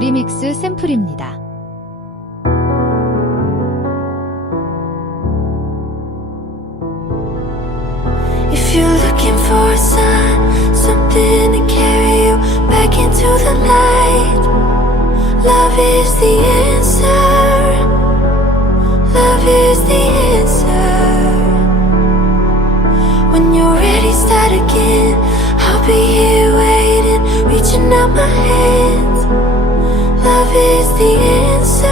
메리믹스 샘플입니다. If you're looking for a sign, something to carry you back into the light, love is the answer. Love is the answer. When you're ready, start again. I'll be here waiting, reaching out my hands. Love is the answer.